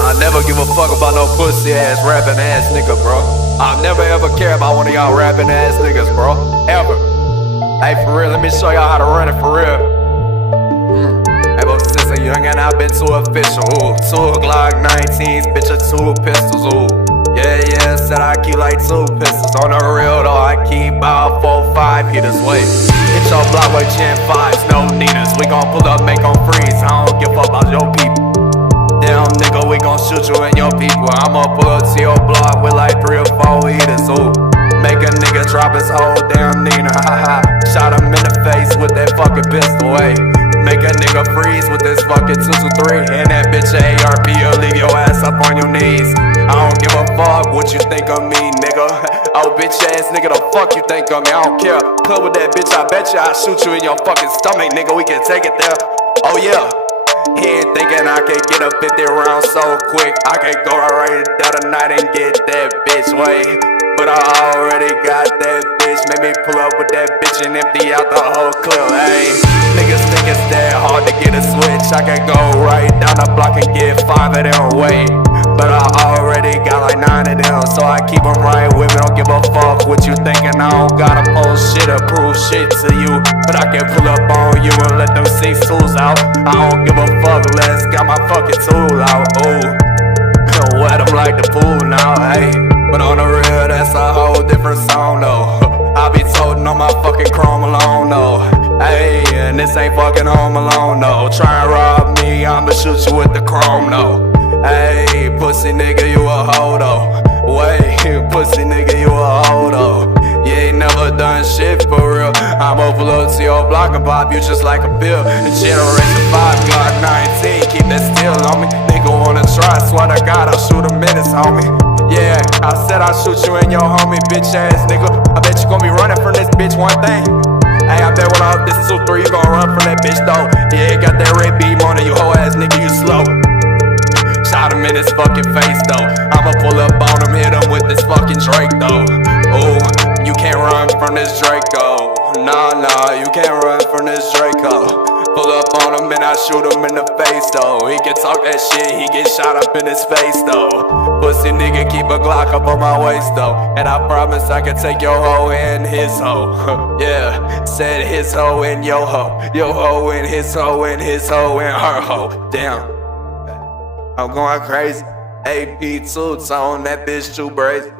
I never give a fuck about no pussy ass rapping ass nigga, bro. I'll never ever care about one of y'all rapping ass niggas, bro. Ever. Hey, for real, let me show y'all how to run it for real. Hey, but since a youngin', I've been too official. Ooh, 2 Glock 19s, bitch, 2 pistols. Ooh, yeah, said I keep like 2 pistols. On the real though, I keep about 4, 5 hitters. Wait, hit your block with Gen 5s, no needers. We gon' pull up, make 'em freeze. I don't give a fuck about your people. Damn nigga, we gon' shoot you and your people. I'ma pull up to your block with like 3 or 4 eaters. Ooh, make a nigga drop his whole damn Nina. Haha, shot him in the face with that fucking pistol. Hey, make a nigga freeze with this fucking 223. And that bitch ARP, will leave your ass up on your knees. I don't give a fuck what you think of me, nigga. Oh, bitch ass nigga, the fuck you think of me? I don't care. Play with that bitch, I bet you I shoot you in your fucking stomach, nigga. We can take it there. Oh yeah. He ain't thinking I can get a 50 round so quick. I can go right there tonight and get that bitch, wait. But I already got that bitch. Made me pull up with that bitch and empty out the whole clip, ayy. Niggas think it's that hard to get a switch. I can go right down the block and get 5 of them, wait. But I already got like 9 of them, so I keep them right with me. Don't give a fuck what you thinking. I don't gotta post shit or prove shit to you, but I can pull up on you and let them 6 tools out. I don't give a fuck, let's got my fucking tool out. Ooh, wet them like the pool now, hey. But on the real, that's a whole different song though. I be toting on my fucking Chrome alone though. Hey, and this ain't fucking Home Alone though. Try and rob me, I'ma shoot you with the chrome though. Hey, pussy nigga, you a hoe though. Wait, pussy nigga, you a hoe though. You ain't never done shit for real. I'ma pull up to your block and pop you just like a pill. Generation 5, Glock 19, keep that still on me. Nigga wanna try, swear to God, I'll shoot him in his homie. Yeah, I said I'll shoot you and your homie, bitch ass nigga. I bet you gon' be running from this bitch one thing. Hey, I bet when I this 2-3, you gon' run from that bitch though. Yeah, got that red beam on it, you hoe ass nigga, you slow. Shot him in his fucking face though. I'ma pull up on him, hit him with this fucking Drake though. Ooh, you can't run from this Draco. Nah, you can't run from this Draco. Pull up on him and I shoot him in the face though. He can talk that shit, he get shot up in his face though. Pussy nigga, keep a Glock up on my waist though. And I promise I can take your hoe and his hoe. Yeah, said his hoe and your hoe. Your hoe and his hoe and his hoe and her hoe. Damn, I'm going crazy. AP2 tone, that bitch too brazy.